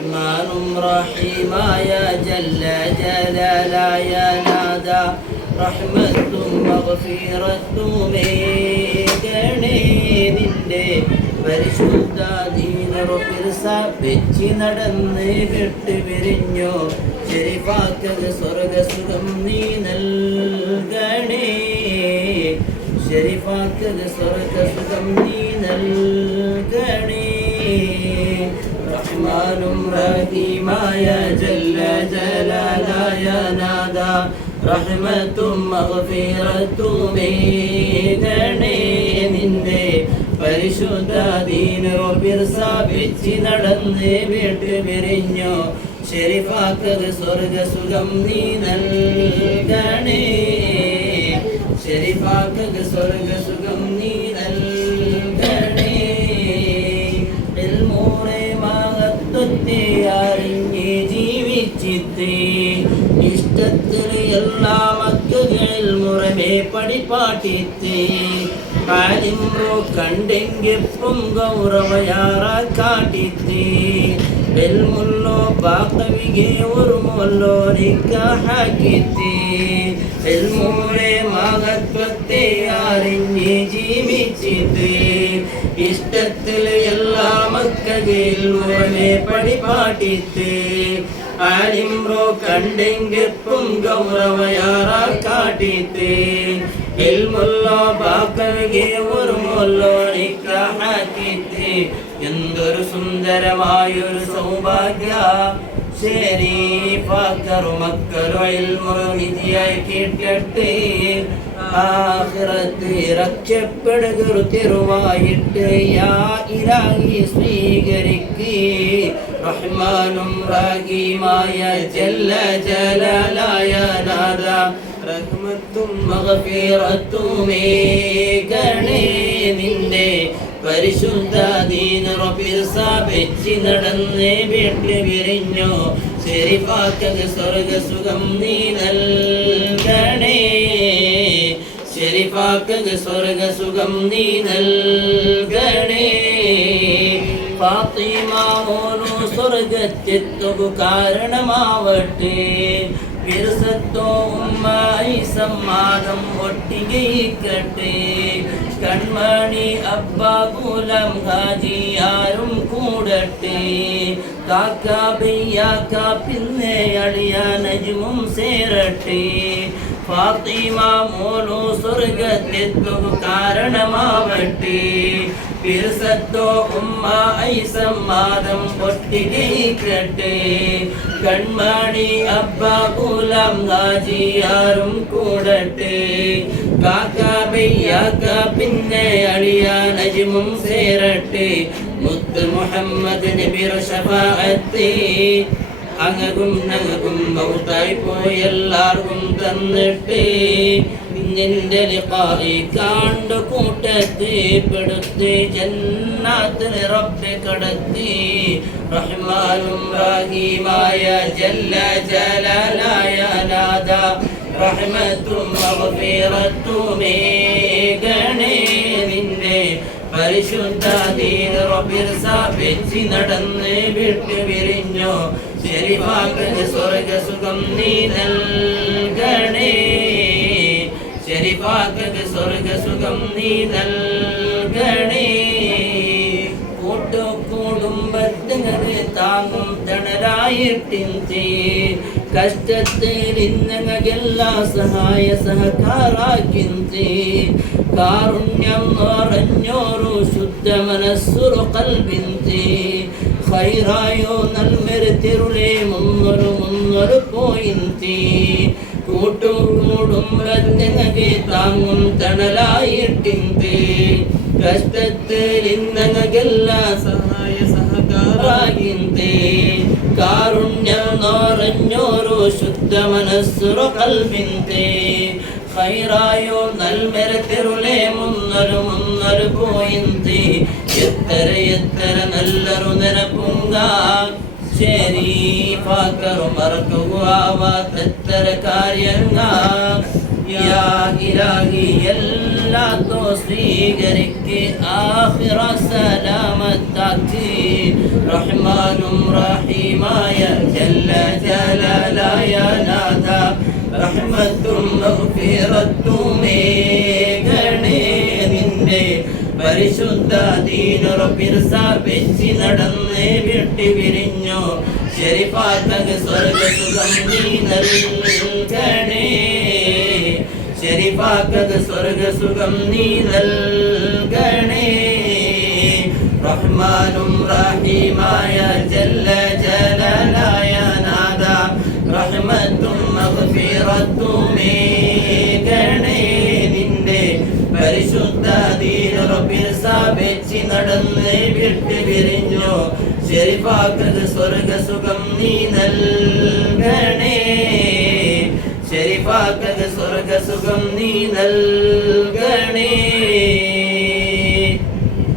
റഹ്മാനും റഹീമായ ജല്ല ജലാലായ നാദ റഹ്മത്തും മഗ്ഫിറത്തുമേകണേ നിന്റെ പരിശുദ്ധ ദീനുറപ്പിർസ വെച്ച് നടന്ന് വിട്ടുപിരിഞ്ഞോ ശരീഫാക്കത് സ്വർഗസുഖം നീ നൽകണേ ശരീഫാക്കത് സ്വർഗസുഖം നീ നൽകണേ റഹ്മാനും റഹീമായ ജല്ല ജലാലായ നാദ റഹ്മത്തും മഗ്ഫിറത്തുമേകണേ നിന്റെ പരിശുദ്ധ ദീനുറപ്പിർസ വെച്ച് നടന്ന് വിട്ടുപിരിഞ്ഞോ ശരീഫാക്കത് സ്വർഗസുഖം നീ നൽകണേ ശരീഫാക്കത് സ്വർഗസുഖം നീ നൽകണേ ഇൽമൂറെ മഹത്വത്തെ അറിഞ്ഞ് ജീവിച്ചിട്ട് ഇഷ്ടത്തിൽ എല്ലാ മക്കളിൽ മുറമേ പഠിപ്പാട്ടിത്ത് ആലിമ്രോ കണ്ടെങ്കിപ്പം ഗൗരവയാറ കാട്ടിത്ത് എൽമുല്ലോ ബാക്കവിಗೆ ഒരു മുല്ലോ നിക്കാഹാക്കിത്ത് എൽമൂരെ മഹത്വത്തെ അറിഞ്ഞ് ജീവിച്ചിട്ട് ഇഷ്ടത്തിൽ എല്ലാ മക്കളിൽ മുറമേ പഠിപ്പാട്ടിത്ത് ആലിമ്രോ കണ്ടെങ്കിപ്പം ഗൗരവയാറ കാട്ടിത്ത് ഇൽമുല്ലോ ബാക്കവിಗೆ ഒരു മുല്ലോ നിക്കാഹാക്കിത്ത് എന്തൊരു സുന്ദരമായൊരു സൗഭാഗ്യ ശരീഫാക്കറു മക്കളു ഇൽമുനിധിയായി കേട്ടിട്ട് ആഖിറത്ത് രക്ഷപ്പെടുകരു തിരുവായിട്ട് യാ ഇലാഹി സ്വീകരിക്ക് റഹ്മാനും റഹീമായ ജല്ല ജലാലായ നാദ റഹ്മത്തും മഗ്ഫിറത്തുമേകണേ നിന്റെ പരിശുദ്ധ ദീനുറപ്പിർസ വെച്ച് നടന്ന് വിട്ടുപിരിഞ്ഞോ ശരീഫാക്കത് സ്വർഗസുഖം നീ നൽകണേ ശരീഫാക്കത് സ്വർഗസുഖം നീ നൽകണേ ഫാത്തിമ മോനു സ്വർഗത്തെത്തുക കാരണമാവട്ടെ വിരസത്തോ ഉമ്മായി സമ്മാനം ഒട്ടികയിക്കട്ടെ കൺമണി അബ്ബ ഗുലാം ഹാജി ആരും കൂടട്ടെ കാക്ക ബയ്യാക്ക പിന്നെ അളിയ നജ്മും സേരട്ടെ ഫാത്തിമ മോനു സ്വർഗത്തെത്തുക കാരണമാവട്ടെ വിരസത്തോ ഉമ്മ ഐസമ്മാദം ഒട്ടികയിക്കട്ടെ കൺമണി അബ്ബ ഗുലാം ഹാജി ആരും കൂടട്ടെ കാക്ക ബയ്യാക്ക പിന്നെ അളിയ നജ്മും സേരട്ടെ മുത്ത് മുഹമ്മദ് നബിർ ശഫാഅത്തി അങ്ങകും നങ്ങകും മൗതായി പോയെല്ലാവർക്കും തന്നിട്ട് നിന്റെ ലിഖാഇ കാണ്ടു കൂട്ടത്തെ പെടുത്തി ജന്നാത്തിൽ റബ്ബെ കടത്തി റഹ്മാനും റഹീമായ ജല്ല ജലാലായ നാദ റഹ്മത്തും മഗ്ഫിറത്തുമേകണേ നിന്റെ പരിശുദ്ധ ദീനുറപ്പിർസ വെച്ച് നടന്ന് വിട്ടുപിരിഞ്ഞോ ശരീഫാക്കത് സ്വർഗസുഖം നീ നൽകണേ ശരീഫാക്കത് സ്വർഗസുഖം നീ നൽകണേ കൂട്ടുകുടുംബത്തിനത് താങ്ങും തണലായിട്ടിന്തി കഷ്ടത്തിൽ ഇന്നങ്ങെല്ലാ സഹായ സഹകാരാക്കിന്തി കാരുണ്യം നിറഞ്ഞോരു ശുദ്ധ മനസ്സുറു കൽബിന്തി ഖൈറായോ നൽമെരുത്തിരുളെ മുന്നൊരു പോയിന്തി കൂട്ടുകുടുംബത്തിനകെ താങ്ങും തണലായിട്ടിന്തി കഷ്ടത്തിൽ ഇന്നങ്ങെല്ലാ സഹായ സഹകാരാകിന്തി കാരുണ്യം നിറഞ്ഞോരു ശുദ്ധ മനസ്സുറു കൽബിന്തി ഖൈറായോ നൽമെരുത്തിരുളെ മുന്നൊരു പോയിന്തി എത്ര നല്ലൊരു നിനപ്പുങ്ക ശരീഫാക്കറു മറക്കുവാവാത്തെത്ര കാര്യങ്ങ യാ ഇലാഹി എല്ലാത്തോ സ്വീകരിക്ക് ആഖിറ സലാമത്താക്കി റഹ്മാനും റഹീം പരിശുദ്ധ ദീനുറപ്പിൽ സ്ഥാപിച്ച് നടന്നേ വിട്ടു പിരിഞ്ഞു ശരീഫാക്കത് സ്വർഗസുഖം നീ നൽകണേ ശരീഫാക്കത് സ്വർഗസുഖം നീ നൽകണേ റഹ്മാനും റഹീമായ ജല്ല ജലാലായ നാദ റഹ്മത്തും മഗ്ഫിറത്തുമേകണേ നിന്റെ പരിശുദ്ധ ദീനുറപ്പിൽ സ്ഥാപിച്ച് നടന്ന് വിട്ടു പിരിഞ്ഞു ശരീഫാക്കത് സ്വർഗസുഖം നീ നൽകണേ ശരീഫാക്കത് സ്വർഗസുഖം നീ നൽകണേ